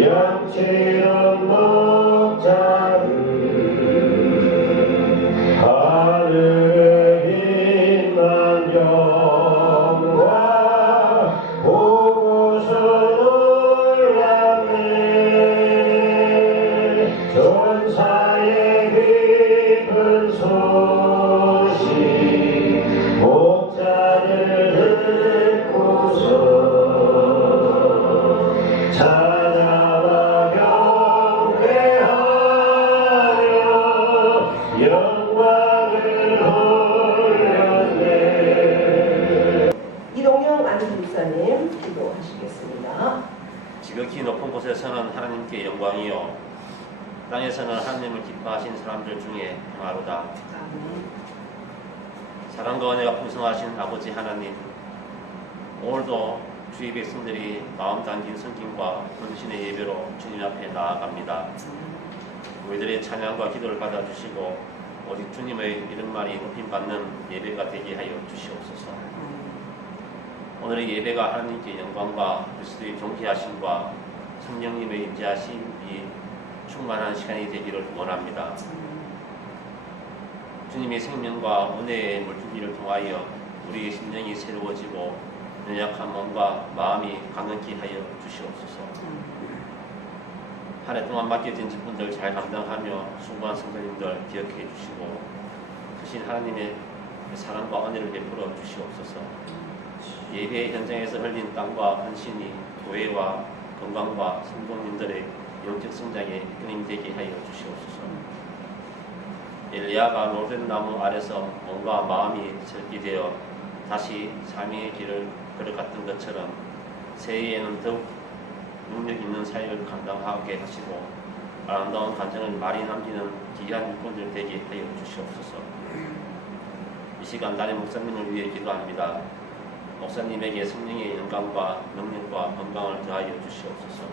양치는 목자를 하늘에 빛난 영광 보고서 놀랐네. 전사의 기쁜 소식 목자들 듣고서 찾아와 경배하여 영광을 돌렸네. 이동영 안수사님 기도하시겠습니다. 지극히 높은 곳에서는 하나님께 영광이요 땅에서는 하나님을 기뻐하신 사람들 중에 평화로다. 사랑과 은혜가 풍성하신 아버지 하나님, 오늘도 주의 백성들이 마음 담긴 성김과 헌신의 예배로 주님 앞에 나아갑니다. 우리들의 찬양과 기도를 받아주시고 오직 주님의 이름만이 높임받는 예배가 되게 하여 주시옵소서. 오늘의 예배가 하나님께 영광과 그리스도의 존귀하심과 성령님의 임재하심이 충만한 시간이 되기를 원합니다. 주님의 생명과 은혜의 물줄기를 통하여 우리의 심령이 새로워지고 연약한 몸과 마음이 강건케 하여 주시옵소서. 한 해 동안 맡겨진 직분들 잘 감당하며 수고한 성도님들 기억해 주시고 크신 하나님의 사랑과 은혜를 베풀어 주시옵소서. 예배 현장에서 흘린 땀과 헌신이 교회와 건강과 성도님들의 영적 성장에 이끌림 되게 하여 주시옵소서. 엘리야가 로뎀나무 아래서 몸과 마음이 설기되어 다시 삶의 길을 걸어갔던 것처럼 새해에는 더욱 능력 있는 사역을 감당하게 하시고 아름다운 간증을 많이 남기는 귀한 일꾼들 되게 하여 주시옵소서. 이 시간 담임 목사님을 위해 기도합니다. 목사님에게 성령의 영광과 능력과 건강을 더하여 주시옵소서.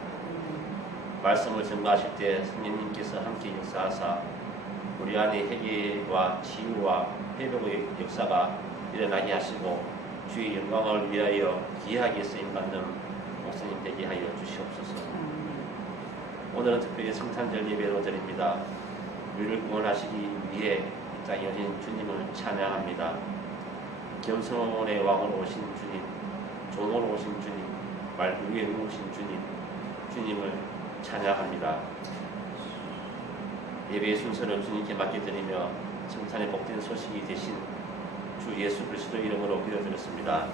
말씀을 전가하실 때 성령님께서 함께 역사하사 우리 안에 회개와 치유와 회복의 역사가 일어나게 하시고 주의 영광을 위하여 귀하게 쓰임받는 목사님 되게 하여 주시옵소서. 오늘은 특별히 성탄절 예배로 드립니다. 우리를 구원하시기 위해 이 땅에 오신 주님을 찬양합니다. 겸손의 왕으로 오신 주님, 종으로 오신 주님, 말 위에 누우신 주님, 주님을 찬양합니다. 예배의 순서를 주님께 맡겨드리며 성탄의 복된 소식이 되신 주 예수 그리스도 이름으로 기도드렸습니다.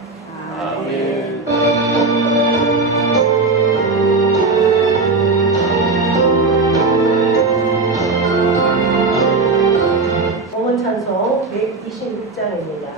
아멘. 봉헌 찬송 126장입니다.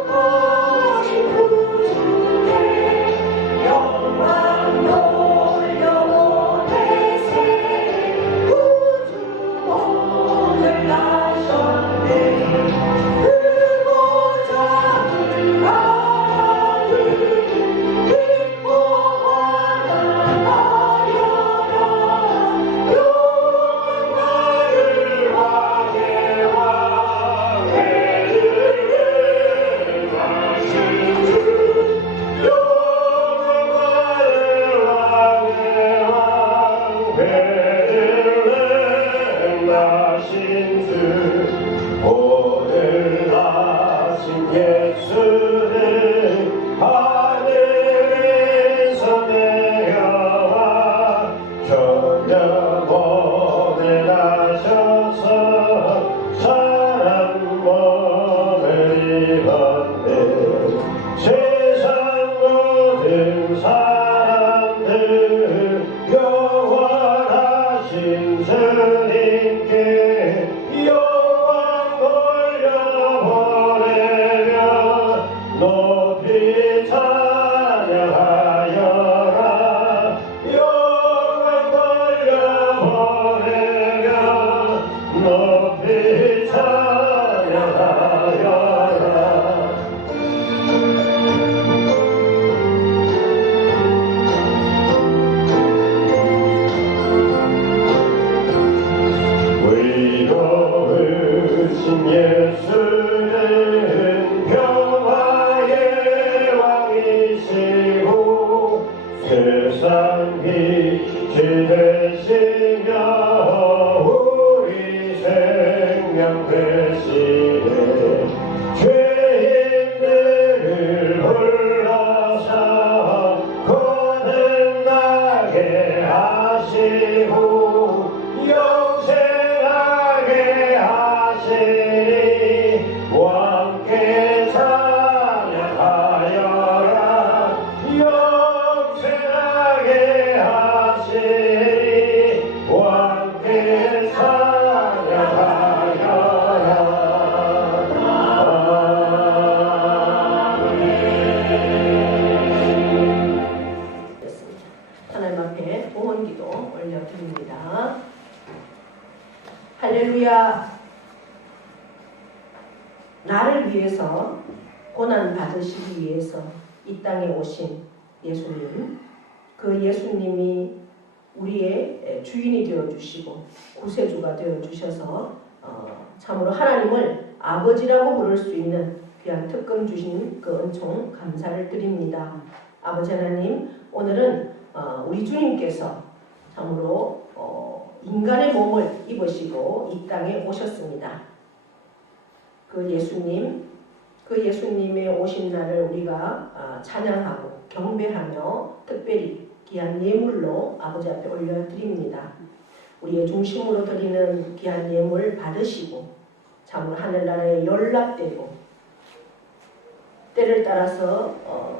거룩하신 구주께 귀한 빛이 되시며 우리 생명 되시네 죄인들을 불러서 거듭나게 하시고 영생하게 하시니 왕께 찬양하여라 영생하게 하시니 왕께 찬양하여라 됐습니다. 하나님 앞에 보원기도 올려드립니다. 할렐루야. 나를 위해서 고난 받으시기 위해서 이 땅에 오신 예수님, 그 예수님이 우리의 주인이 되어주시고 구세주가 되어주셔서 참으로 하나님을 아버지라고 부를 수 있는 귀한 특권 주신 그 은총 감사를 드립니다. 아버지 하나님, 오늘은 우리 주님께서 참으로 인간의 몸을 입으시고 이 땅에 오셨습니다. 그 예수님의 오신 날을 우리가 찬양하고 경배하며 특별히 귀한 예물로 아버지 앞에 올려드립니다. 우리의 중심으로 드리는 귀한 예물 받으시고 참으로 하늘나라에 연락되고 때를 따라서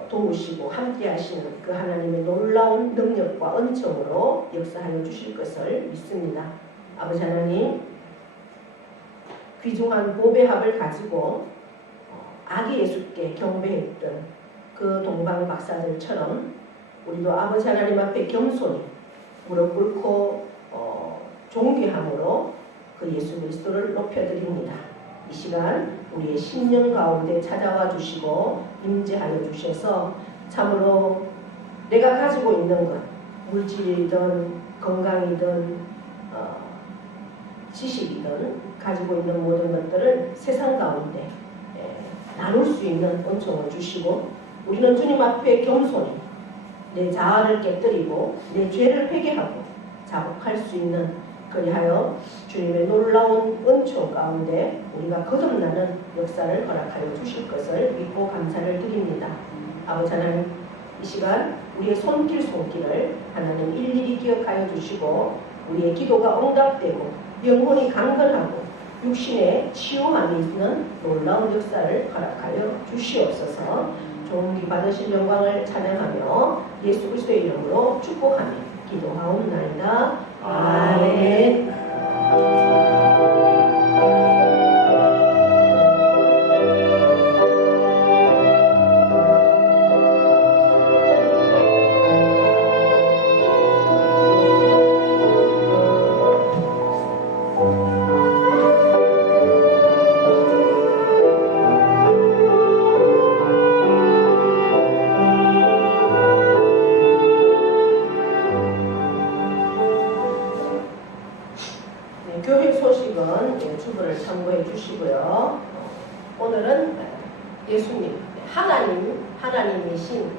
도우시고 함께하시는 그 하나님의 놀라운 능력과 은총으로 역사하여 주실 것을 믿습니다. 아버지 하나님, 귀중한 보배 합을 가지고 아기 예수께 경배했던 그 동방 박사들처럼 우리도 아버지 하나님 앞에 겸손히 무릎 꿇고 존귀함으로 그 예수 그리스도를 높여드립니다. 이 시간 우리의 심령 가운데 찾아와 주시고 임재하여 주셔서 참으로 내가 가지고 있는 것, 물질이든 건강이든 지식이든 가지고 있는 모든 것들을 세상 가운데 나눌 수 있는 은총을 주시고 우리는 주님 앞에 겸손히 내 자아를 깨뜨리고 내 죄를 회개하고 자복할 수 있는, 그리하여 주님의 놀라운 은총 가운데 우리가 거듭나는 역사를 허락하여 주실 것을 믿고 감사를 드립니다. 아버지 하나님, 이 시간 우리의 손길을 하나님 일일이 기억하여 주시고 우리의 기도가 응답되고 영혼이 강건하고 육신의 치유함이 있는 놀라운 역사를 허락하여 주시옵소서. 존귀 받으실 영광을 찬양하며 예수 그리스도의 이름으로 축복하며 기도하옵나이다. 아멘. 교회 소식은 주보를 참고해 주시고요. 오늘은 예수님, 하나님이신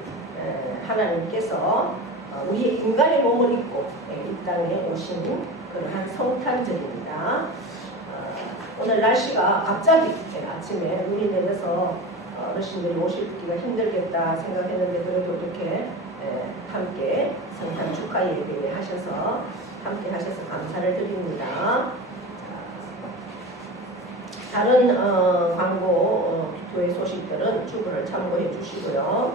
하나님께서 우리 인간의 몸을 입고 이 땅에 오신 그러한 성탄절입니다. 오늘 날씨가 갑자기 아침에 눈이 내려서 어르신들이 오시기가 힘들겠다 생각했는데 그래도 이렇게 함께 성탄 축하 예배 하셔서 함께 하셔서 감사를 드립니다. 다른 광고 교회 소식들은 주보를 참고해 주시고요.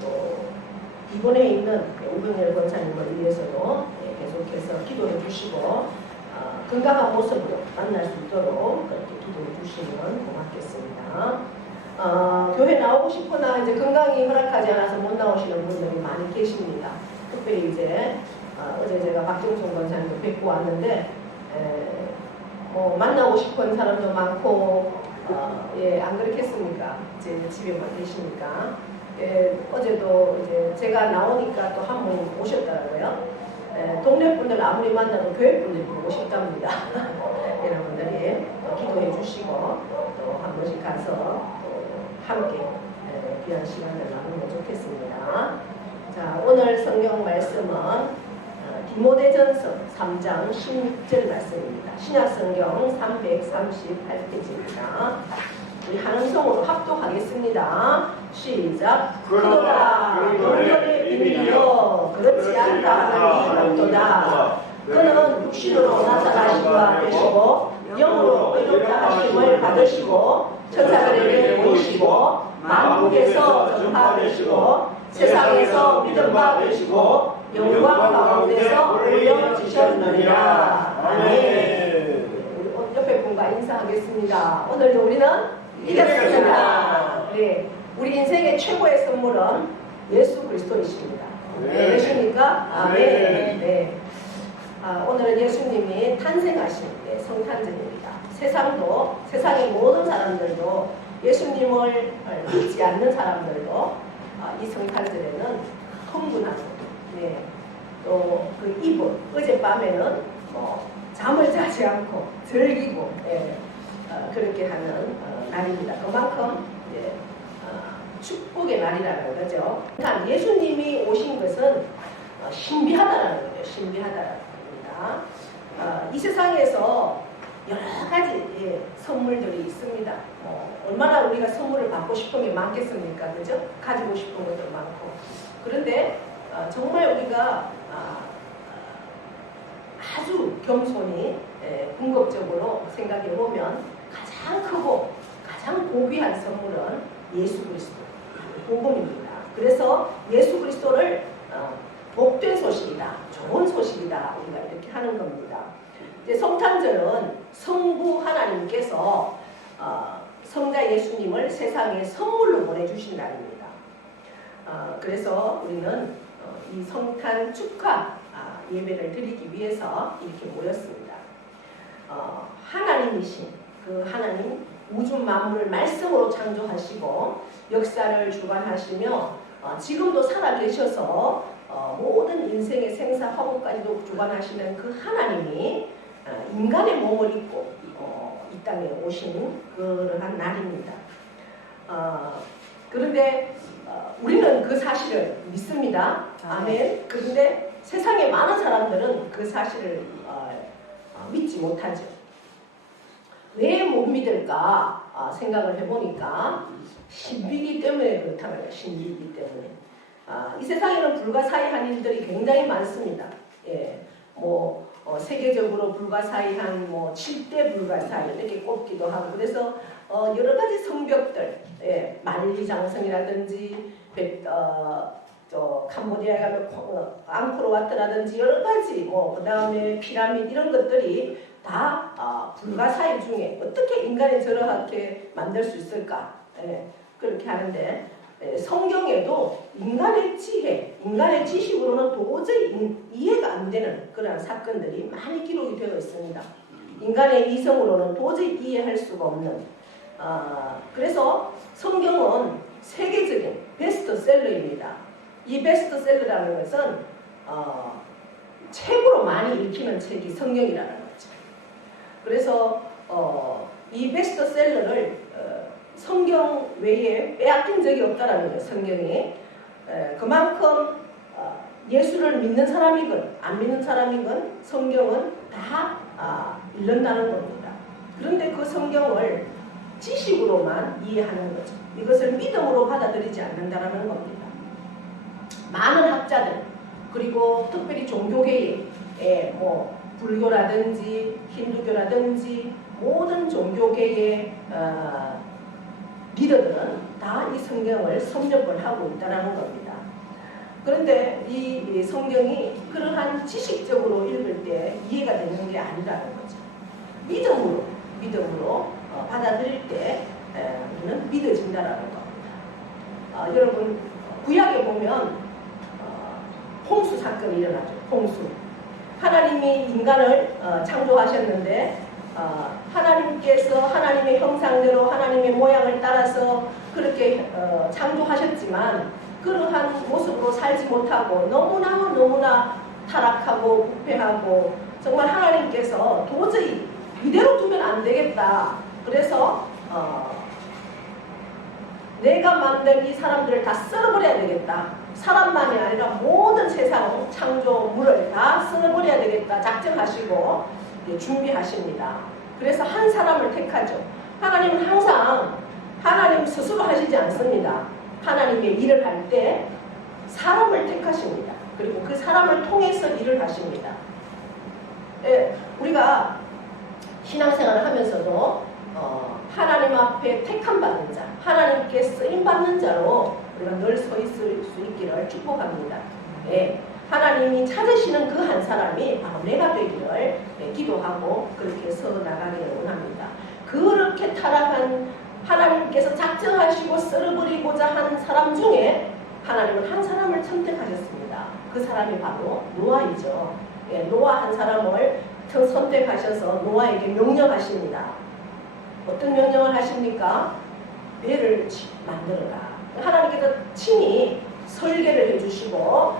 또 이번에 있는 우병열 권사님을 위해서도 계속해서 기도해 주시고 건강한 모습으로 만날 수 있도록 그렇게 기도해 주시면 고맙겠습니다. 교회 나오고 싶으나 이제 건강이 허락하지 않아서 못 나오시는 분들이 많이 계십니다. 특별히 이제 어제 제가 박정son 권사님도 뵙고 왔는데 뭐 만나고 싶은 사람도 많고 안 그렇겠습니까? 이제 집에만 계시니까 어제도 이제 제가 나오니까 또 한 분 오셨더라고요. 동네 분들 아무리 만나도 교회 분들이 보고 싶답니다. 여러분들이 기도해 주시고 또 한 번씩 가서 또 함께 귀한 시간을 나누면 좋겠습니다. 자, 오늘 성경 말씀은 디모데전서 3장 16절 말씀입니다. 신약성경 338페이지입니다. 우리 한음성으로 합독하겠습니다. 시작. 그러나 그들의 비밀이여 그렇지 않다 하는 이 없도다. 그는 육신으로 나타나신 바 되시고 영으로 의롭다 하심을 받으시고 천사들에게 보이시고 만국에서 전파되시고 세상에서 믿음 받으시고 영광 가운데서 올려지셨느니라. 아멘. 우리 옆에 분과 인사하겠습니다. 오늘도 우리는 이겼습니다. 네, 우리 인생의 최고의 선물은 예수 그리스도이십니다. 네, 그러십니까? 아멘. 네. 오늘은 예수님이 탄생하신 성탄절입니다. 세상의 모든 사람들도 예수님을 믿지 않는 사람들도 이 성탄절에는 흥분하고, 네, 또 그 이브 어젯밤에는 잠을 자지 않고 즐기고, 네, 그렇게 하는 날입니다. 그만큼 축복의 날이라는 거죠. 그러니까 예수님이 오신 것은 신비하다라는 거예요. 신비하다라는 겁니다. 이 세상에서 여러 가지 선물들이 있습니다. 얼마나 우리가 선물을 받고 싶은 게 많겠습니까? 그죠? 가지고 싶은 것도 많고. 그런데 정말 우리가 아주 겸손히 궁극적으로 생각해 보면 가장 크고 가장 고귀한 선물은 예수 그리스도, 복음입니다. 그래서 예수 그리스도를 복된 소식이다, 좋은 소식이다, 우리가 이렇게 하는 겁니다. 이제 성탄절은 성부 하나님께서 성자 예수님을 세상에 선물로 보내주신 날입니다. 그래서 우리는 이 성탄 축하 예배를 드리기 위해서 이렇게 모였습니다. 하나님이신 그 하나님, 우주 만물을 말씀으로 창조하시고 역사를 주관하시며 지금도 살아계셔서 모든 인생의 생사화복까지도 주관하시는 그 하나님이 인간의 몸을 입고 이 땅에 오신 그러한 날입니다. 그런데 우리는 그 사실을 믿습니다. 아멘. 그런데 세상에 많은 사람들은 그 사실을 믿지 못하죠. 왜 못 믿을까 생각을 해보니까 신비이기 때문에 그렇다는 거예요. 신비이기 때문에. 이 세상에는 불가사의한 일들이 굉장히 많습니다. 예, 세계적으로 불가사의한 7대 불가사의 이렇게 꼽기도 하고, 그래서 여러 가지 성벽들, 만리장성이라든지 캄보디아에 가면 앙코르와트라든지 여러 가지 그 다음에 피라미드 이런 것들이 다 불가사의 중에 어떻게 인간을 저렇게 만들 수 있을까, 그렇게 하는데 성경에도 인간의 지혜, 인간의 지식으로는 도저히 이해가 안 되는 그런 사건들이 많이 기록이 되어 있습니다. 인간의 이성으로는 도저히 이해할 수가 없는. 그래서 성경은 세계적인 베스트셀러입니다. 이 베스트셀러라는 것은 책으로 많이 읽히는 책이 성경이라는 거죠. 그래서 이 베스트셀러를 성경 외에 빼앗긴 적이 없다라는 거예요. 성경이. 그만큼 예수를 믿는 사람이건 안 믿는 사람이건 성경은 다 읽는다는 겁니다. 그런데 그 성경을 지식으로만 이해하는 거죠. 이것을 믿음으로 받아들이지 않는다는 겁니다. 많은 학자들, 그리고 특별히 종교계에 불교라든지 힌두교라든지 모든 종교계의 리더들은 다 이 성경을 섭렵을 하고 있다는 겁니다. 그런데 이 성경이 그러한 지식적으로 읽을 때 이해가 되는 게 아니라는 거죠. 믿음으로 받아들일 때 우리는 믿어진다는 겁니다. 여러분, 구약에 보면 홍수 사건이 일어나죠. 홍수. 하나님이 인간을 창조하셨는데 하나님께서 하나님의 형상대로 하나님의 모양을 따라서 그렇게 창조하셨지만 그러한 모습으로 살지 못하고 너무나 타락하고 부패하고 정말 하나님께서 도저히 이대로 두면 안 되겠다. 그래서 내가 만든 이 사람들을 다 썰어버려야 되겠다. 사람만이 아니라 모든 세상 창조물을 다 쓸어버려야 되겠다 작정하시고 준비하십니다. 그래서 한 사람을 택하죠. 하나님은 항상 하나님 스스로 하시지 않습니다. 하나님의 일을 할 때 사람을 택하십니다. 그리고 그 사람을 통해서 일을 하십니다. 우리가 신앙생활을 하면서도 하나님 앞에 택함 받는 자, 하나님께 쓰임 받는 자로 우리가 늘 서 있을 수 있기를 축복합니다. 하나님이 찾으시는 그 한 사람이 바로 내가 되기를 기도하고 그렇게 서 나가기를 원합니다. 그렇게 타락한 하나님께서 작정하시고 썰어버리고자 한 사람 중에 하나님은 한 사람을 선택하셨습니다. 그 사람이 바로 노아이죠. 노아 한 사람을 선택하셔서 노아에게 명령하십니다. 어떤 명령을 하십니까? 배를 만들어라. 하나님께서 친히 설계를 해주시고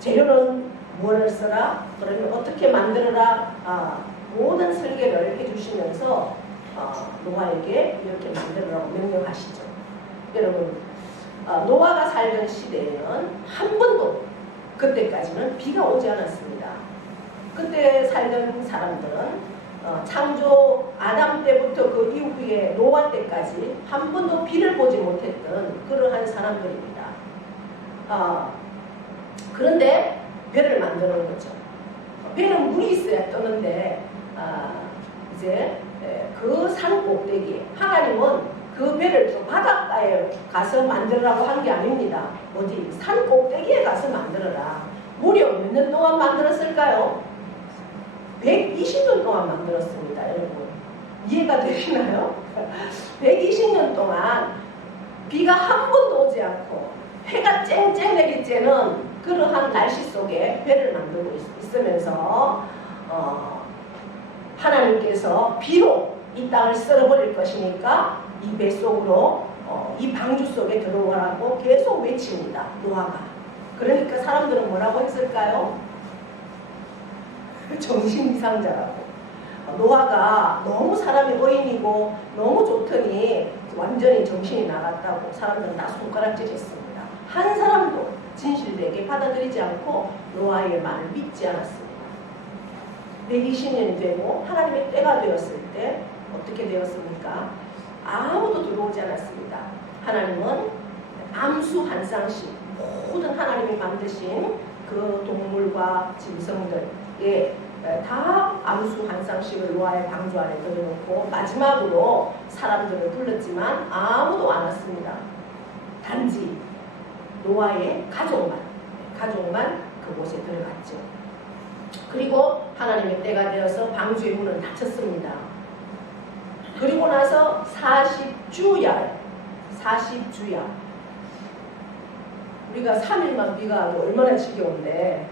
재료는 무엇을 써라? 그러면 어떻게 만들어라? 모든 설계를 해주시면서 노아에게 이렇게 만들어라고 명령하시죠. 여러분, 노아가 살던 시대에는 한 번도 그때까지는 비가 오지 않았습니다. 그때 살던 사람들은 창조 아담 때부터 그 이후에 노아 때까지 한 번도 비를 보지 못했던 그러한 사람들입니다. 그런데 배를 만드는 거죠. 배는 물이 있어야 뜨는데 이제 그 산 꼭대기에 하나님은 그 배를 저 바닷가에 가서 만들라고 한 게 아닙니다. 어디 산 꼭대기에 가서 만들어라. 무려 몇 년 동안 만들었을까요? 120년 동안 만들었습니다. 여러분 이해가 되시나요? 120년 동안 비가 한 번도 오지 않고 해가 쨍쨍 내리 쬐는 그러한 날씨 속에 배를 만들고 있으면서 하나님께서 비로 이 땅을 썰어버릴 것이니까 이 배 속으로 이 방주 속에 들어오라고 계속 외칩니다. 노아가. 그러니까 사람들은 뭐라고 했을까요? 정신 이상자라고. 노아가 너무 사람이 어인이고 너무 좋더니 완전히 정신이 나갔다고 사람들은 다 손가락질했습니다. 한 사람도 진실되게 받아들이지 않고 노아의 말을 믿지 않았습니다. 120년이 되고 하나님의 때가 되었을 때 어떻게 되었습니까? 아무도 들어오지 않았습니다. 하나님은 암수 한 쌍씩 모든 하나님이 만드신 그 동물과 짐승들에 다 암수 한 쌍씩을 노아의 방주 안에 들여놓고 마지막으로 사람들을 불렀지만 아무도 안 왔습니다. 단지 노아의 가족만 그곳에 들어갔죠. 그리고 하나님의 때가 되어서 방주의 문은 닫혔습니다. 그리고 나서 40주야 우리가 3일만 비가 와도 얼마나 지겨운데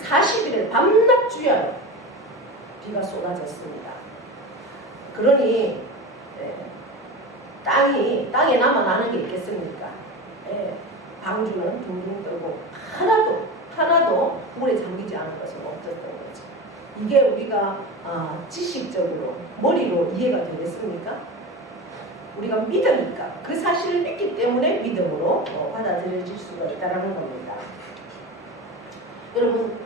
40일을 밤낮 주야 비가 쏟아졌습니다. 그러니 땅에 남아나는 게 있겠습니까? 방주는 둥둥 뜨고 하나도 물에 잠기지 않은 것은 없었던 거죠. 이게 우리가 지식적으로 머리로 이해가 되겠습니까? 우리가 믿으니까 그 사실을 믿기 때문에 믿음으로 받아들여질 수가 있다는 겁니다. 여러분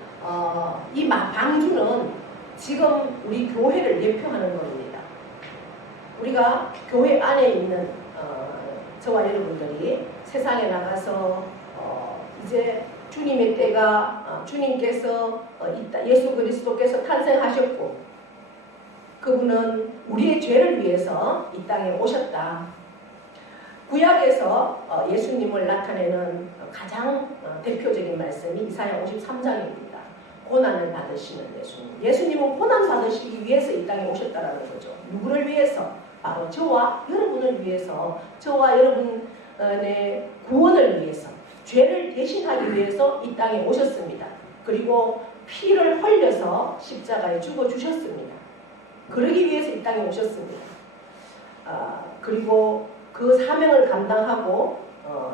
이 방주는 지금 우리 교회를 예표하는 겁니다. 우리가 교회 안에 있는 저와 여러분들이 세상에 나가서 이제 주님의 때가 주님께서 예수 그리스도께서 탄생하셨고 그분은 우리의 죄를 위해서 이 땅에 오셨다. 구약에서 예수님을 나타내는 가장 대표적인 말씀이 이사야 53장입니다. 고난을 받으시는 예수님. 예수님은 고난 받으시기 위해서 이 땅에 오셨다라는 거죠. 누구를 위해서? 바로 저와 여러분을 위해서, 저와 여러분의 구원을 위해서, 죄를 대신하기 위해서 이 땅에 오셨습니다. 그리고 피를 흘려서 십자가에 죽어주셨습니다. 그러기 위해서 이 땅에 오셨습니다. 그리고 그 사명을 감당하고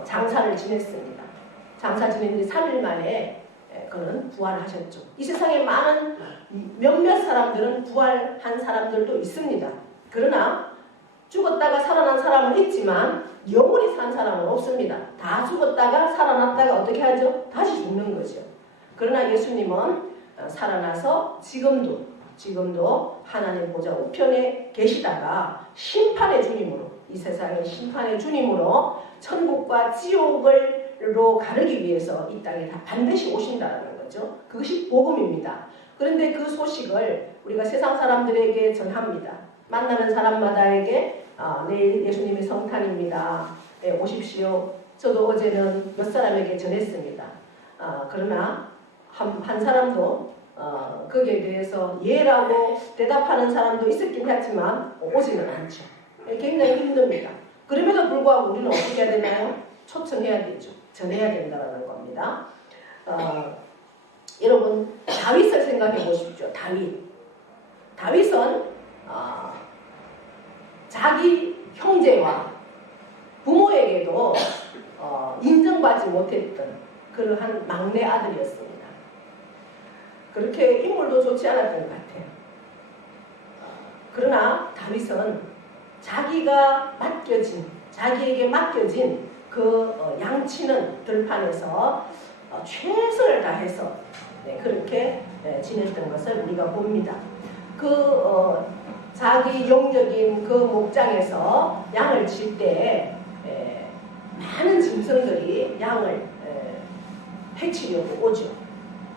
장사를 지냈습니다. 장사 지낸 지 3일 만에 그는 부활하셨죠. 이 세상에 많은 몇몇 사람들은 부활한 사람들도 있습니다. 그러나 죽었다가 살아난 사람은 있지만 영원히 산 사람은 없습니다. 다 죽었다가 살아났다가 어떻게 하죠? 다시 죽는 거죠. 그러나 예수님은 살아나서 지금도 하나님 보좌 우편에 계시다가 심판의 주님으로, 이 세상의 심판의 주님으로 천국과 지옥을로 가르기 위해서 이 땅에 다 반드시 오신다는 거죠. 그것이 복음입니다. 그런데 그 소식을 우리가 세상 사람들에게 전합니다. 만나는 사람마다에게 내일 예수님의 성탄입니다. 네, 오십시오. 저도 어제는 몇 사람에게 전했습니다. 그러나 한 사람도 거기에 대해서 예라고 대답하는 사람도 있었긴 했지만 오지는 않죠. 굉장히 힘듭니다. 그럼에도 불구하고 우리는 어떻게 해야 되나요? 초청해야 되죠. 전해야 된다는 겁니다. 여러분 다윗을 생각해 보십시오. 다윗은 자기 형제와 부모에게도 인정받지 못했던 그러한 막내 아들이었습니다. 그렇게 인물도 좋지 않았던 것 같아요. 그러나 다윗은 자기에게 맡겨진 그 양치는 들판에서 최선을 다해서 그렇게 지냈던 것을 우리가 봅니다. 자기 영적인 그 목장에서 양을 칠 때 많은 짐승들이 양을 해치려고 오죠.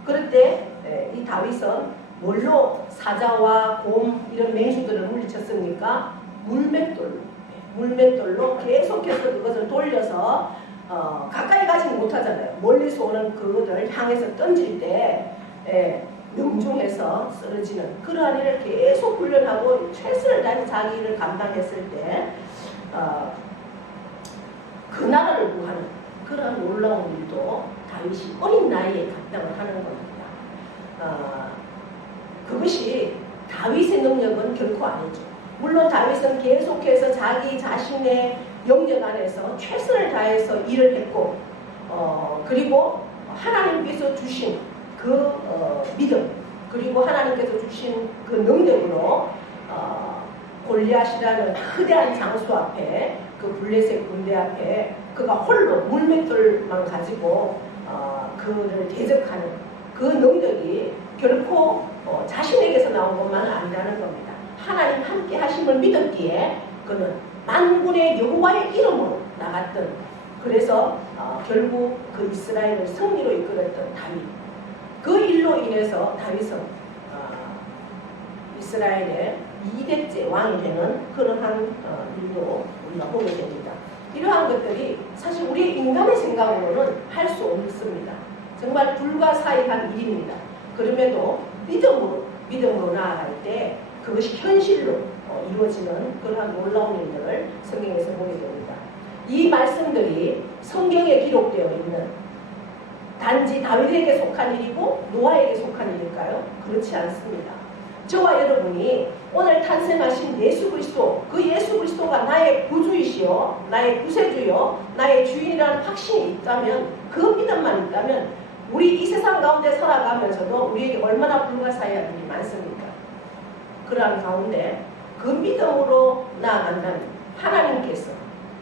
그럴 때 이 다윗은 뭘로 사자와 곰 이런 맹수들을 물리쳤습니까? 물맷돌로 계속해서 그것을 돌려서 가까이 가지 못하잖아요. 멀리서 오는 그것을 향해서 던질 때 명중해서 쓰러지는 그러한 일을 계속 훈련하고 최선을 다해 자기 일을 감당했을 때 그 나라를 구하는 그러한 놀라운 일도 다윗이 어린 나이에 감당을 하는 겁니다. 그것이 다윗의 능력은 결코 아니죠. 물론 다윗은 계속해서 자기 자신의 영역 안에서 최선을 다해서 일을 했고 그리고 하나님께서 주신 그 믿음 그리고 하나님께서 주신 그 능력으로 골리앗이라는 크대한 장수 앞에 그 블레셋 군대 앞에 그가 홀로 물맷돌만 가지고 그를 대적하는 그 능력이 결코 자신에게서 나온 것만은 아니라는 겁니다. 하나님 함께 하심을 믿었기에 그는 만군의 여호와의 이름으로 나갔던 그래서 결국 그 이스라엘을 승리로 이끌었던 다윗 그 일로 인해서 다윗은 이스라엘의 2대째 왕이 되는 그러한 일도 우리가 보게 됩니다. 이러한 것들이 사실 우리 인간의 생각으로는 할 수 없습니다. 정말 불가사의한 일입니다. 그럼에도 믿음으로 나아갈 때 그것이 현실로 이루어지는 그러한 놀라운 일들을 성경에서 보게 됩니다. 이 말씀들이 성경에 기록되어 있는 단지 다윗에게 속한 일이고 노아에게 속한 일일까요? 그렇지 않습니다. 저와 여러분이 오늘 탄생하신 예수 그리스도, 그 예수 그리스도가 나의 구주이시요, 나의 구세주요, 나의 주인이라는 확신이 있다면, 그 믿음만 있다면 우리 이 세상 가운데 살아가면서도 우리에게 얼마나 불가사의한 일이 많습니까? 그러한 가운데 그 믿음으로 나아간다면 하나님께서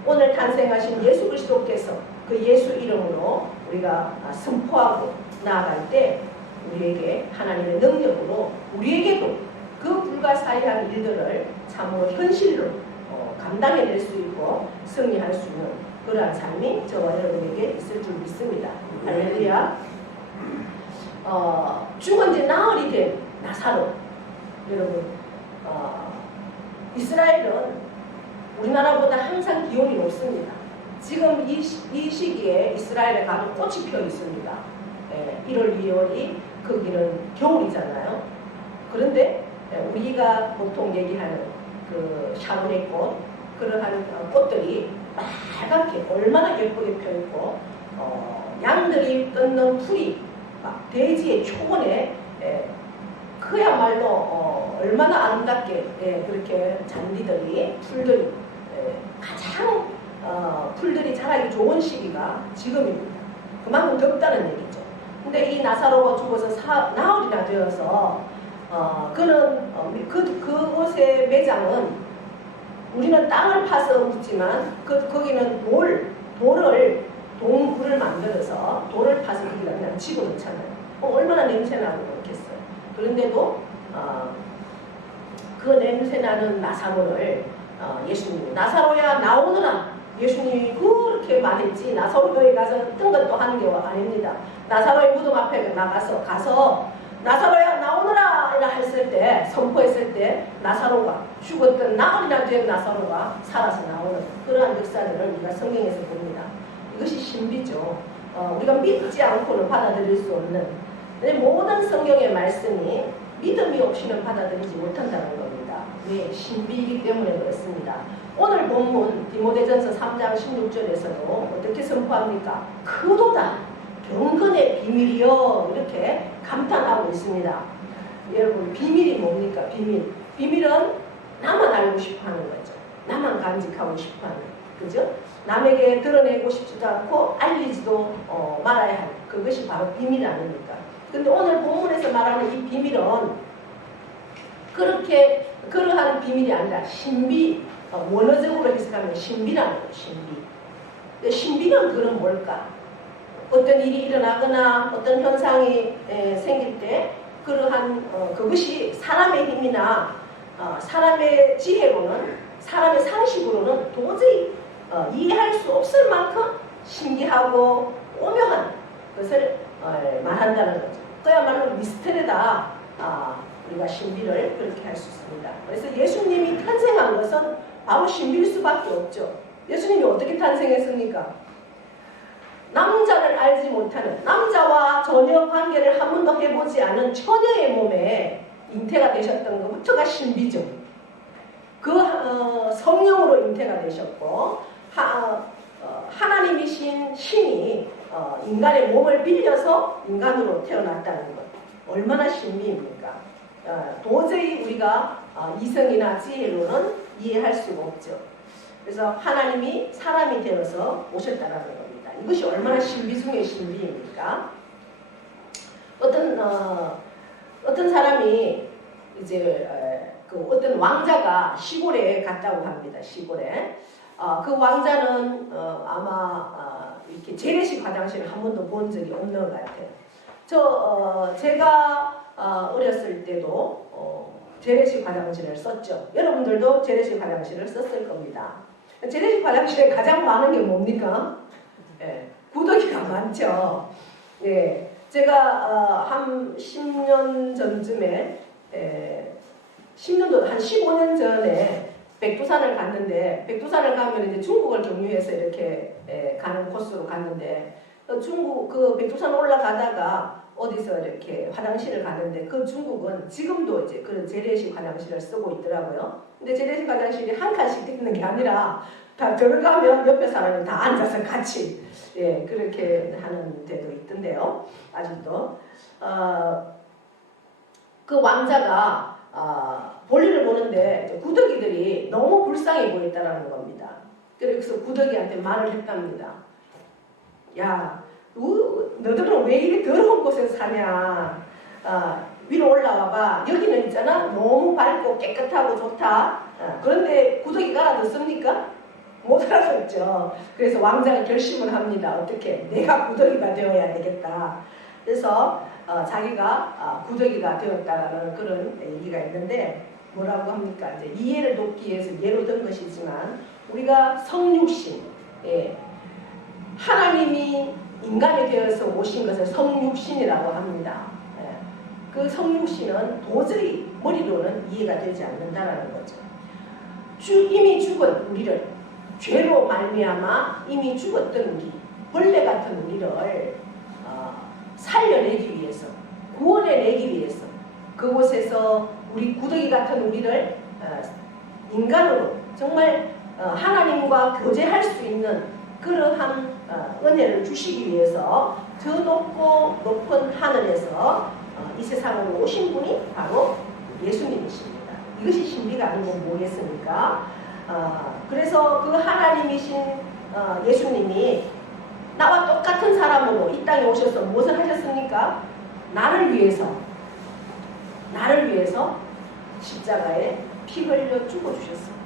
오늘 탄생하신 예수 그리스도께서 그 예수 이름으로 우리가 선포하고 나아갈 때 우리에게 하나님의 능력으로 우리에게도 그 불가사의한 일들을 참으로 현실로 감당해낼 수 있고 승리할 수 있는 그러한 삶이 저와 여러분에게 있을 줄 믿습니다. 할렐루야. 죽은 지 나흘이 된 나사로 여러분 이스라엘은 우리나라보다 항상 기온이 높습니다. 지금 이 시기에 이스라엘에 가면 꽃이 펴 있습니다. 1월, 2월이 거기는 겨울이잖아요. 그런데 우리가 보통 얘기하는 그 샤브레 꽃 그러한 꽃들이 빨갛게 얼마나 예쁘게 펴 있고 양들이 뜯는 풀이 막 대지의 초원에 그야말로 얼마나 아름답게 그렇게 잔디들이 풀들이 가장 풀들이 자라기 좋은 시기가 지금입니다. 그만큼 덥다는 얘기죠. 근데 이 나사로가 죽어서 나흘이나 되어서 그는 그곳의 매장은 우리는 땅을 파서 묻지만 거기는 동굴을 만들어서 돌을 파서 거기다 그냥 집어넣잖아요. 얼마나 냄새나고 그렇겠어요. 그런데도 그 냄새나는 나사로를 예수님이 나사로야 나오너라. 예수님이 그렇게 말했지 나사로에 가서 어떤 것도 하는 게 아닙니다. 나사로의 무덤 앞에 가서 나사로야 나오너라 이라 했을 때 선포했을 때 나사로가 죽었던 나흘이나 된 나사로가 살아서 나오는 그러한 역사들을 우리가 성경에서 봅니다. 이것이 신비죠. 우리가 믿지 않고는 받아들일 수 없는 모든 성경의 말씀이 믿음이 없이는 받아들이지 못한다는 겁니다. 왜? 신비이기 때문에 그렇습니다. 오늘 본문 디모데전서 3장 16절에서도 어떻게 선포합니까? 크도다 경건의 비밀이요 이렇게 감탄하고 있습니다. 여러분 비밀이 뭡니까? 비밀은 나만 알고 싶어하는 거죠. 나만 간직하고 싶어하는 그죠? 남에게 드러내고 싶지도 않고 알리지도 말아야 할 그것이 바로 비밀 아닙니까? 근데 오늘 본문에서 말하는 이 비밀은 그러한 비밀이 아니라 신비, 원어적으로 해석하면 신비라는 거예요. 신비. 신비는 그럼 뭘까? 어떤 일이 일어나거나 어떤 현상이 생길 때 그러한 그것이 사람의 힘이나 사람의 지혜로는 사람의 상식으로는 도저히 이해할 수 없을 만큼 신기하고 오묘한 것을 말한다는 거죠. 그야말로 미스테리다. 우리가 신비를 그렇게 할 수 있습니다. 그래서 예수님이 탄생한 것은 바로 신비일 수밖에 없죠. 예수님이 어떻게 탄생했습니까? 남자를 알지 못하는 남자와 전혀 관계를 한 번도 해보지 않은 처녀의 몸에 잉태가 되셨던 것부터가 신비죠. 그 성령으로 잉태가 되셨고 하나님이신 신이 인간의 몸을 빌려서 인간으로 태어났다는 것 얼마나 신비입니까? 도저히 우리가 이성이나 지혜로는 이해할 수가 없죠. 그래서 하나님이 사람이 되어서 오셨다는 겁니다. 이것이 얼마나 신비 중의 신비입니까? 어떤 사람이 이제 어떤 왕자가 시골에 갔다고 합니다. 시골에. 그 왕자는 아마 이렇게 재래식 화장실을 한 번도 본 적이 없는 것 같아요. 제가 어렸을 때도 재래식 화장실을 썼죠. 여러분들도 재래식 화장실을 썼을 겁니다. 재래식 화장실에 가장 많은 게 뭡니까? 구더기가 많죠. 예, 제가 한 10년 전쯤에 10년도 한 15년 전에 백두산을 갔는데 백두산을 가면 이제 중국을 경유해서 이렇게 가는 코스로 갔는데 중국 그 백두산 올라가다가 어디서 이렇게 화장실을 가는데 그 중국은 지금도 이제 그런 재래식 화장실을 쓰고 있더라고요. 근데 재래식 화장실이 한 칸씩 있는 게 아니라 다 들어가면 옆에 사람이 다 앉아서 같이 그렇게 하는 데도 있던데요. 아직도 그 왕자가 볼일을 보는데 구더기들이 너무 불쌍해 보였다라는 겁니다. 그래서 구더기한테 말을 했답니다. 야, 너들은 왜 이리 더러운 곳에 사냐? 위로 올라와봐. 여기는 있잖아. 너무 밝고 깨끗하고 좋다. 그런데 구더기가 알아듣습니까? 못 알아듣죠. 그래서 왕자가 결심을 합니다. 어떻게? 내가 구더기가 되어야 되겠다. 그래서 자기가 구더기가 되었다라는 그런 얘기가 있는데 뭐라고 합니까? 이제 이해를 돕기 위해서 예로 든 것이지만 우리가 성육신, 하나님이 인간이 되어서 오신 것을 성육신이라고 합니다. 그 성육신은 도저히 머리로는 이해가 되지 않는다라는 거죠. 이미 죽은 우리를 죄로 말미암아 이미 죽었던 우리 벌레 같은 우리를 살려내기 위해서 구원해내기 위해서 그곳에서 우리 구더기 같은 우리를 인간으로 정말 하나님과 교제할 수 있는 그러한 은혜를 주시기 위해서 저 높고 높은 하늘에서 이 세상으로 오신 분이 바로 예수님이십니다. 이것이 신비가 아니면 뭐겠습니까? 그래서 그 하나님이신 예수님이 나와 똑같은 사람으로 이 땅에 오셔서 무엇을 하셨습니까? 나를 위해서 십자가에 피 흘려 죽어주셨습니다.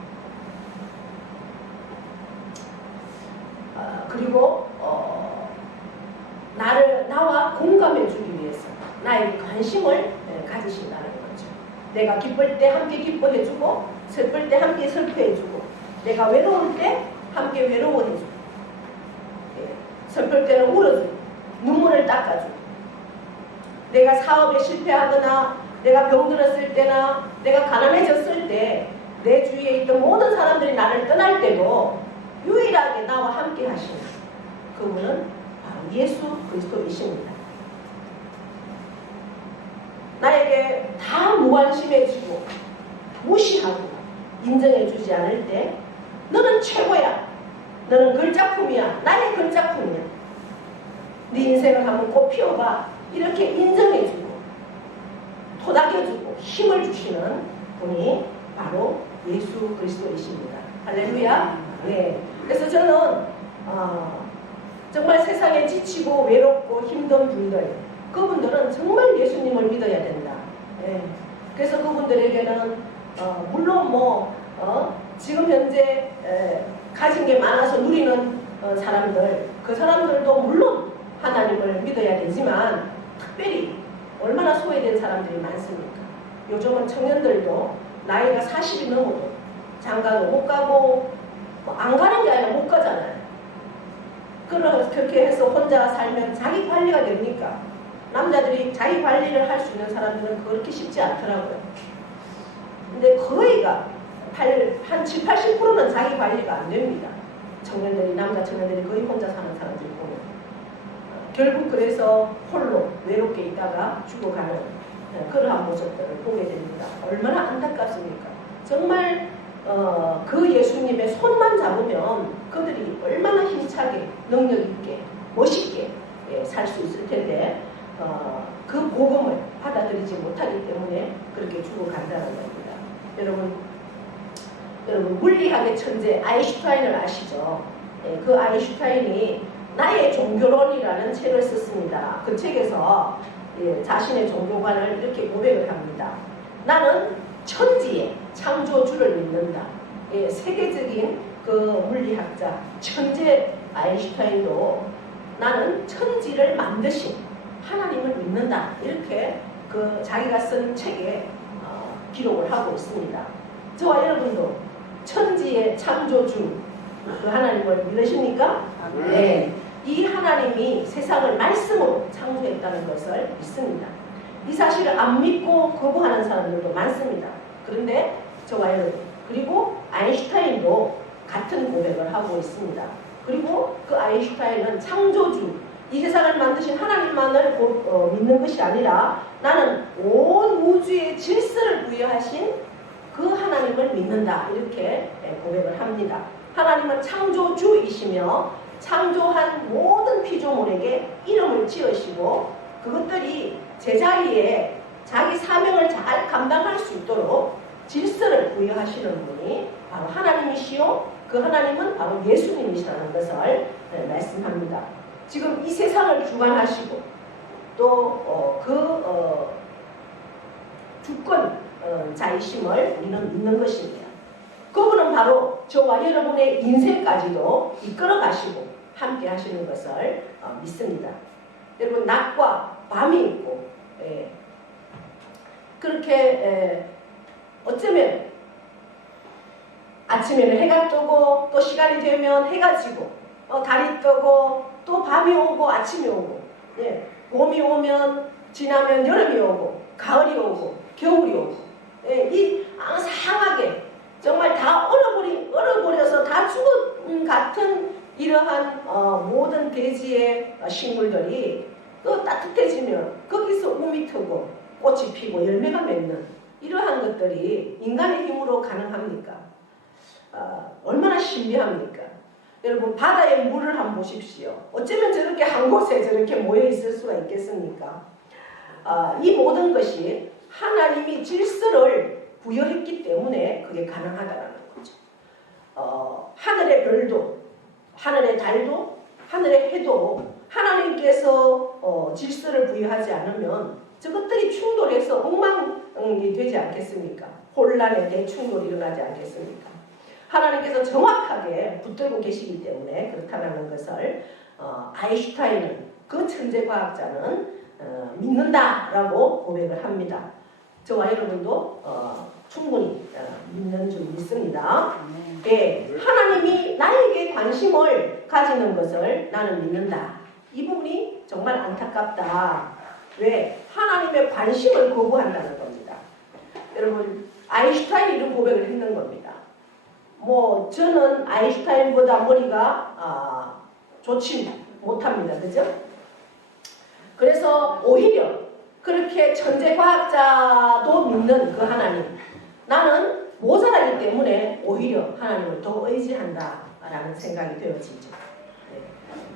그리고 나와 공감해 주기 위해서 나에게 관심을 가지신다는 거죠. 내가 기쁠 때 함께 기뻐해 주고, 슬플 때 함께 슬퍼해 주고, 내가 외로울 때 함께 외로워해 주고, 슬플 때는 울어주고, 눈물을 닦아주고, 내가 사업에 실패하거나 내가 병들었을 때나 내가 가난해졌을 때 내 주위에 있던 모든 사람들이 나를 떠날 때도 유일하게 나와 함께 하시는 그분은 바로 예수 그리스도이십니다. 나에게 다 무관심해지고 무시하고 인정해주지 않을 때 너는 최고야, 너는 걸작품이야, 나의 걸작품이야, 네 인생을 한번 꽃 피워봐, 이렇게 인정해주고 토닥여주고 힘을 주시는 분이 바로 예수 그리스도이십니다. 할렐루야. 네. 그래서 저는 정말 세상에 지치고 외롭고 힘든 분들, 그분들은 정말 예수님을 믿어야 된다. 네. 그래서 그분들에게는 물론 지금 현재 가진 게 많아서 누리는 사람들, 그 사람들도 물론 하나님을 믿어야 되지만 특별히 얼마나 소외된 사람들이 많습니까? 요즘은 청년들도 나이가 40이 넘어도 장가도 못 가고 안 가는 게 아니라 못 가잖아요. 그렇게 해서 혼자 살면 자기 관리가 됩니까? 남자들이 자기 관리를 할 수 있는 사람들은 그렇게 쉽지 않더라고요. 근데 거의가 한 7, 80%는 자기 관리가 안 됩니다. 청년들이, 남자 청년들이 거의 혼자 사는 사람들이 보면 결국 그래서 홀로 외롭게 있다가 죽어가는 그러한 모습들을 보게 됩니다. 얼마나 안타깝습니까? 정말 그 예수님의 손만 잡으면 그들이 얼마나 힘차게 능력 있게 멋있게 살 수 있을 텐데 그 복음을 받아들이지 못하기 때문에 그렇게 죽어간다는 겁니다. 여러분 물리학의 천재 아인슈타인을 아시죠? 그 아인슈타인이 나의 종교론이라는 책을 썼습니다. 그 책에서 자신의 종교관을 이렇게 고백을 합니다. 나는 천지의 창조주를 믿는다. 세계적인 그 물리학자 천재 아인슈타인도 나는 천지를 만드신 하나님을 믿는다. 이렇게 그 자기가 쓴 책에 기록을 하고 있습니다. 저와 여러분도 천지의 창조주 그 하나님을 믿으십니까? 네. 이 하나님이 세상을 말씀으로 창조했다는 것을 믿습니다. 이 사실을 안 믿고 거부하는 사람들도 많습니다. 그런데 저와 여러분, 그리고 아인슈타인도 같은 고백을 하고 있습니다. 그리고 그 아인슈타인은 창조주, 이 세상을 만드신 하나님만을 믿는 것이 아니라 나는 온 우주의 질서를 부여하신 그 하나님을 믿는다. 이렇게 고백을 합니다. 하나님은 창조주이시며 창조한 모든 피조물에게 이름을 지으시고 그것들이 제자리에 자기 사명을 잘 감당할 수 있도록 질서를 부여하시는 분이 바로 하나님이시요, 그 하나님은 바로 예수님이시라는 것을 말씀합니다. 지금 이 세상을 주관하시고 또 주권자이심을 우리는 믿는 것입니다. 그분은 바로 저와 여러분의 인생까지도 이끌어 가시고 함께 하시는 것을 믿습니다. 여러분, 낮과 밤이 있고 그렇게 어쩌면 아침에는 해가 뜨고 또 시간이 되면 해가 지고 달이 뜨고 또 밤이 오고 아침이 오고 봄이 오면 지나면 여름이 오고 가을이 오고 겨울이 오고 이 앙상하게 정말 다 얼어버려서 다 죽은 같은 이러한 모든 대지의 식물들이 또 따뜻해지면 거기서 움이 트고 꽃이 피고 열매가 맺는 이러한 것들이 인간의 힘으로 가능합니까? 얼마나 신비합니까? 여러분, 바다의 물을 한번 보십시오. 어쩌면 저렇게 한 곳에 저렇게 모여 있을 수가 있겠습니까? 이 모든 것이 하나님이 질서를 부여했기 때문에 그게 가능하다는 거죠. 하늘의 별도, 하늘의 달도, 하늘의 해도 하나님께서 질서를 부여하지 않으면 저것들이 충돌해서 엉망이 되지 않겠습니까? 혼란의 대충돌이 일어나지 않겠습니까? 하나님께서 정확하게 붙들고 계시기 때문에 그렇다는 것을 아인슈타인은, 그 천재 과학자는 믿는다라고 고백을 합니다. 저와 여러분도 충분히 믿는 줄 믿습니다. 예, 하나님이 나에게 관심을 가지는 것을 나는 믿는다. 이 부분이 정말 안타깝다. 왜? 하나님의 관심을 거부한다는 겁니다. 여러분, 아인슈타인이 이런 고백을 했는 겁니다. 뭐 저는 아인슈타인보다 머리가 좋지 못합니다. 그죠? 그래서 오히려 그렇게 천재 과학자도 믿는 그 하나님, 나는 모자라기 때문에 오히려 하나님을 더 의지한다라는 생각이 되어지죠.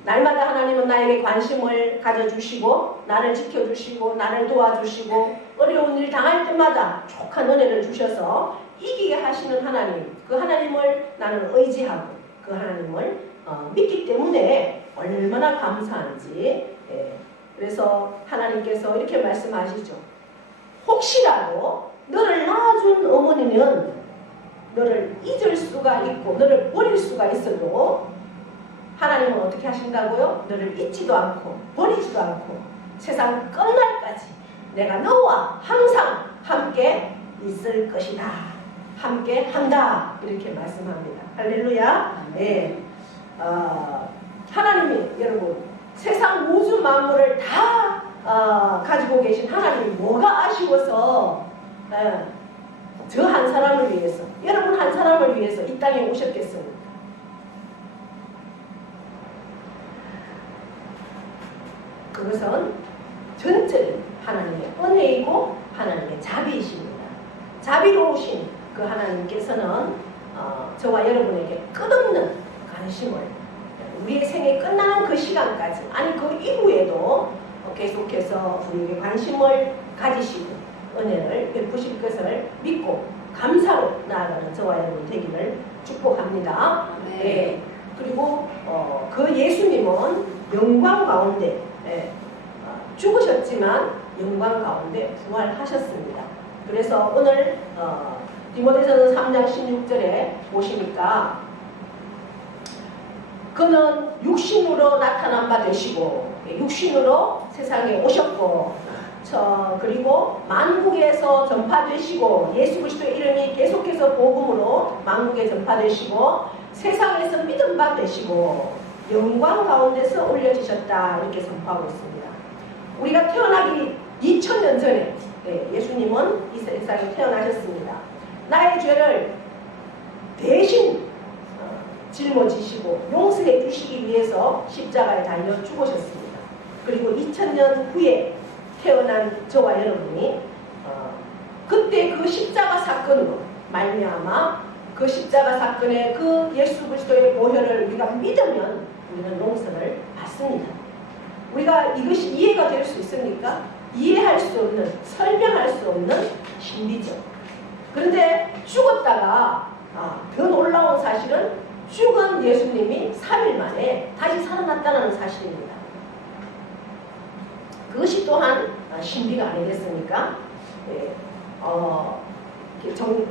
날마다 하나님은 나에게 관심을 가져주시고 나를 지켜주시고 나를 도와주시고 어려운 일 당할 때마다 족한 은혜를 주셔서 이기게 하시는 하나님, 그 하나님을 나는 의지하고 그 하나님을 믿기 때문에 얼마나 감사한지. 그래서 하나님께서 이렇게 말씀하시죠. 혹시라도 너를 낳아준 어머니는 너를 잊을 수가 있고 너를 버릴 수가 있어도 하나님은 어떻게 하신다고요? 너를 잊지도 않고 버리지도 않고 세상 끝날까지 내가 너와 항상 함께 있을 것이다. 함께 한다. 이렇게 말씀합니다. 할렐루야. 네. 하나님이 여러분 세상 우주 만물을 다 가지고 계신 하나님이 뭐가 아쉬워서 저 한 사람을 위해서, 여러분 한 사람을 위해서 이 땅에 오셨겠습니까? 그것은 전적인 하나님의 은혜이고 하나님의 자비이십니다. 자비로우신 그 하나님께서는 저와 여러분에게 끝없는 관심을, 우리의 생이 끝나는 그 시간까지, 아니 그 이후에도 계속해서 우리에게 관심을 가지시고 은혜를 베푸실 것을 믿고 감사로 나아가는 저와 여러분 되기를 축복합니다. 네. 그리고 그 예수님은 영광 가운데 죽으셨지만 영광 가운데 부활하셨습니다. 그래서 오늘 디모데전서 3장 16절에 보시니까 그는 육신으로 나타난 바 되시고 육신으로 세상에 오셨고 그리고 만국에서 전파되시고 예수 그리스도의 이름이 계속해서 복음으로 만국에 전파되시고 세상에서 믿음 바 되시고 영광 가운데서 올려지셨다. 이렇게 선포하고 있습니다. 우리가 태어나기 2000년 전에 예수님은 이 세상에 태어나셨습니다. 나의 죄를 대신 짊어지시고 용서해 주시기 위해서 십자가에 달려 죽으셨습니다. 그리고 2000년 후에 태어난 저와 여러분이 그때 그 십자가 사건으로 말미암아 그 십자가 사건의 그 예수 그리스도의 보혈을 우리가 믿으면 우리는 용서를 받습니다. 우리가 이것이 이해가 될 수 있습니까? 이해할 수 없는, 설명할 수 없는 신비죠. 그런데 죽었다가 더 놀라운 사실은 죽은 예수님이 3일 만에 다시 살아났다는 사실입니다. 그것이 또한 신비가 아니겠습니까?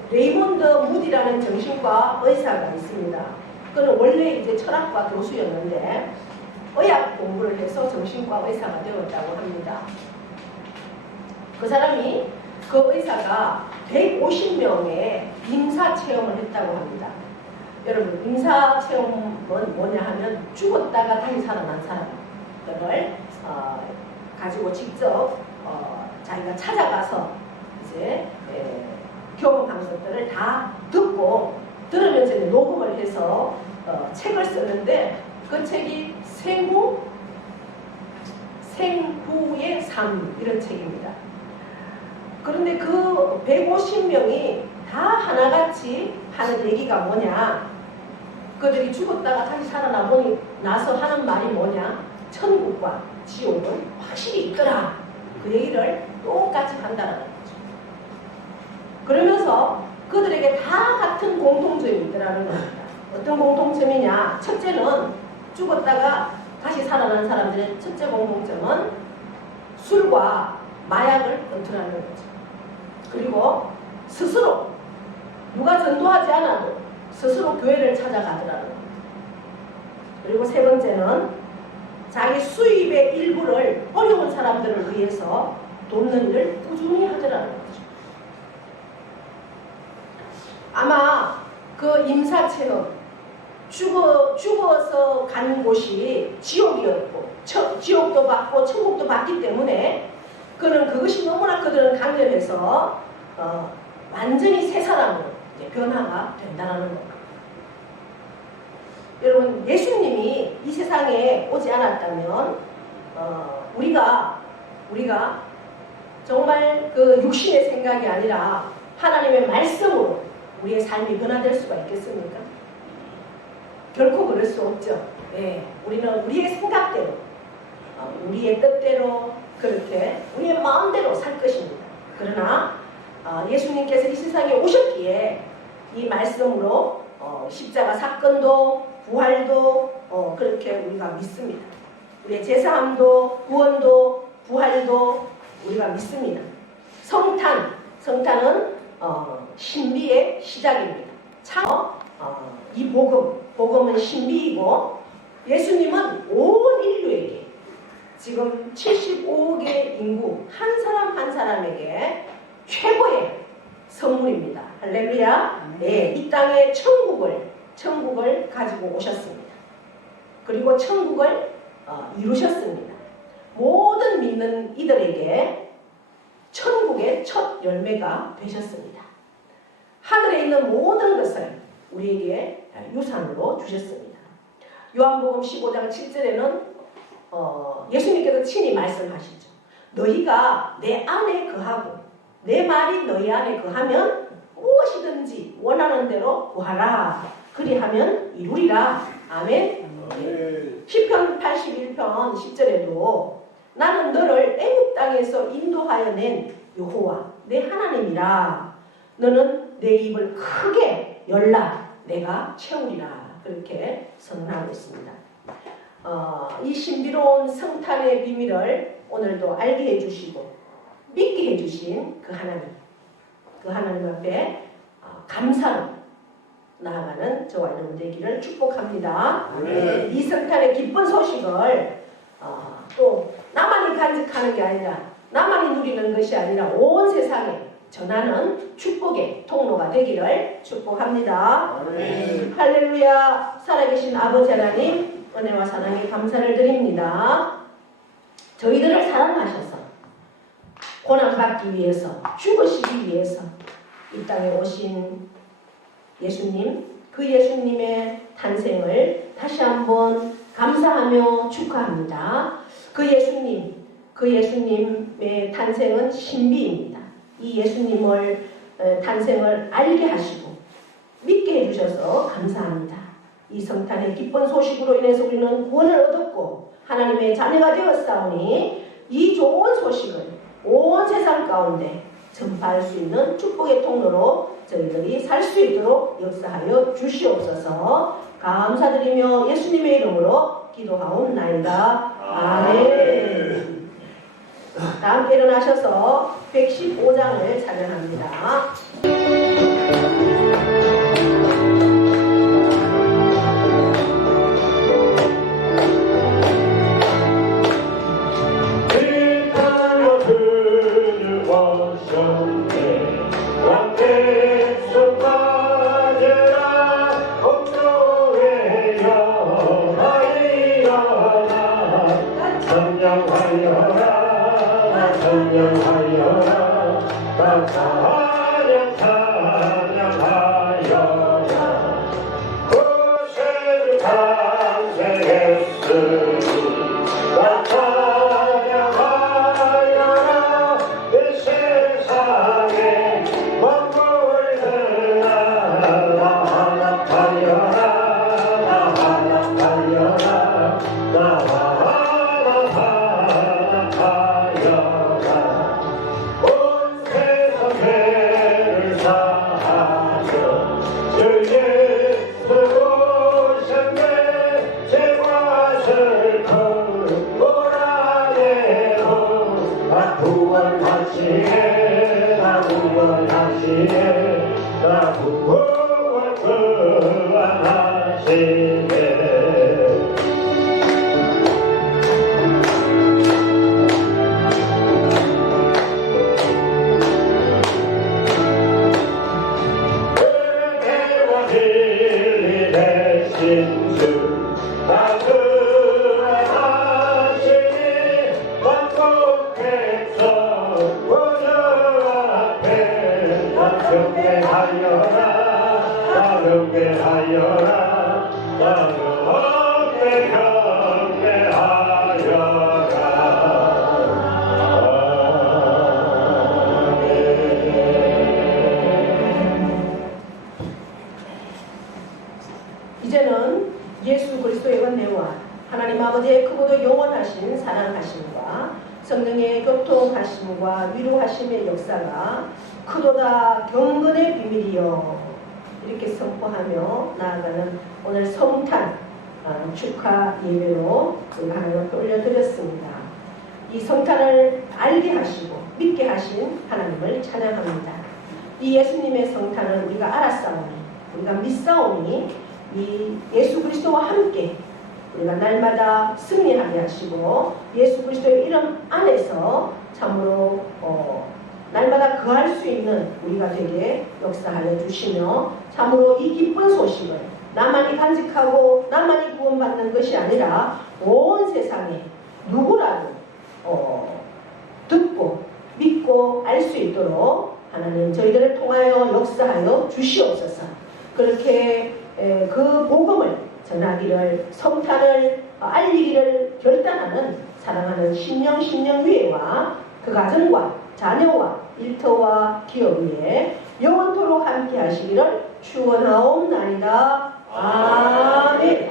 레이몬드 무디라는 정신과 의사가 있습니다. 그는 원래 이제 철학과 교수였는데 의학 공부를 해서 정신과 의사가 되었다고 합니다. 그 사람이, 그 의사가 150명의 임사 체험을 했다고 합니다. 여러분, 임사 체험은 뭐냐 하면 죽었다가 다시 살아난 사람들을 가지고 직접 자기가 찾아가서 이제 경험한 것들을 다 듣고 들으면서 이제 녹음을 해서 책을 쓰는데 그 책이 생후의 삶 이런 책입니다. 그런데 그 150명이 다 하나같이 하는 얘기가 뭐냐, 그들이 죽었다가 다시 살아나보니 나서 하는 말이 뭐냐, 천국과 지옥은 확실히 있더라. 그 얘기를 똑같이 한다는 거죠. 그러면서 그들에게 다 같은 공통점이 있더라는 겁니다. 어떤 공통점이냐? 첫째는 죽었다가 다시 살아난 사람들의 첫째 공통점은 술과 마약을 끊더라는 거죠. 그리고 스스로 누가 전도하지 않아도 스스로 교회를 찾아가더라는 겁니다. 그리고 세 번째는 자기 수입의 일부를 어려운 사람들을 위해서 돕는 일을 꾸준히 하더라는 거죠. 아마 그 임사체는 죽어서 간 곳이 지옥이었고 지옥도 받고 천국도 받기 때문에 그는 그것이 너무나 그들은 강렬해서 완전히 새 사람으로 이제 변화가 된다는 겁니다. 여러분, 예수님이 이 세상에 오지 않았다면 우리가 정말 그 육신의 생각이 아니라 하나님의 말씀으로 우리의 삶이 변화될 수가 있겠습니까? 결코 그럴 수 없죠. 네, 우리는 우리의 생각대로, 우리의 뜻대로 그렇게 우리의 마음대로 살 것입니다. 그러나 예수님께서 이 세상에 오셨기에 이 말씀으로 십자가 사건도 부활도 그렇게 우리가 믿습니다. 우리의 제사함도 구원도 부활도 우리가 믿습니다. 성탄은 신비의 시작입니다. 이 복음은 신비이고 예수님은 온 인류에게 지금 75억의 인구 한 사람 한 사람에게 최고의 선물입니다. 할렐루야. 네, 이 땅에 천국을 가지고 오셨습니다. 그리고 천국을 이루셨습니다. 모든 믿는 이들에게 천국의 첫 열매가 되셨습니다. 하늘에 있는 모든 것을 우리에게 유산으로 주셨습니다. 요한복음 15장 7절에는 예수님께서 친히 말씀하시죠. 너희가 내 안에 거하고 내 말이 너희 안에 거하면 무엇이든지 원하는 대로 구하라. 그리하면 이루리라. 아멘. 시편 81편 10절에도 나는 너를 애굽 땅에서 인도하여 낸 여호와 내 하나님이라. 너는 내 입을 크게 열라. 내가 채우리라. 그렇게 선언하고 있습니다. 이 신비로운 성탄의 비밀을 오늘도 알게 해주시고 믿게 해주신 그 하나님 앞에 감사로 나아가는 저와 여러분 되기를 축복합니다. 네. 이 성탄의 기쁜 소식을 또 나만이 간직하는 게 아니라 나만이 누리는 것이 아니라 온 세상에 전하는 축복의 통로가 되기를 축복합니다. 네. 할렐루야. 살아계신 아버지 하나님 은혜와 사랑에 감사를 드립니다. 저희들을 사랑하셔서 고난받기 위해서 죽으시기 위해서 이 땅에 오신 예수님, 그 예수님의 탄생을 다시 한번 감사하며 축하합니다. 그 예수님의 탄생은 신비입니다. 이 예수님을 탄생을 알게 하시고 믿게 해주셔서 감사합니다. 이 성탄의 기쁜 소식으로 인해서 우리는 구원을 얻었고 하나님의 자녀가 되었사오니 이 좋은 소식을 온 세상 가운데 전파할 수 있는 축복의 통로로 저희들이 살 수 있도록 역사하여 주시옵소서. 감사드리며 예수님의 이름으로 기도하옵나이다. 아멘. 다 함께 일어나셔서 115장을 찬양합니다. 구원하시네 나 구원을 평안하시게 은혜와 진리 대신 주 다스려하시니 왕국 백성 보좌 앞에 나 경배하여라 나 경배하여라 나 이제는 예수 그리스도의 은혜와 하나님 아버지의 크고도 영원하신 사랑하심과 성령의 교통하심과 위로하심의 역사가 크도다 경건의 비밀이요 이렇게 선포하며 나아가는 오늘 성탄 축하 예배로 우리가 하나님께 올려드렸습니다. 이 성탄을 알게 하시고 믿게 하신 하나님을 찬양합니다. 이 예수님의 성탄을 우리가 알았사오니 우리가 믿사오니 이 예수 그리스도와 함께 우리가 날마다 승리하게 하시고 예수 그리스도의 이름 안에서 참으로 날마다 거할 수 있는 우리가 되게 역사하여 주시며 참으로 이 기쁜 소식을 나만이 간직하고 나만이 구원받는 것이 아니라 온 세상에 누구라도 듣고 믿고 알 수 있도록 하나님 저희들을 통하여 역사하여 주시옵소서. 그렇게 그 복음을 전하기를 성탄을 알리기를 결단하는 사랑하는 신령위회와 그 가정과 자녀와 일터와 기업 위에 영원토록 함께 하시기를 축원하옵나이다. 아멘.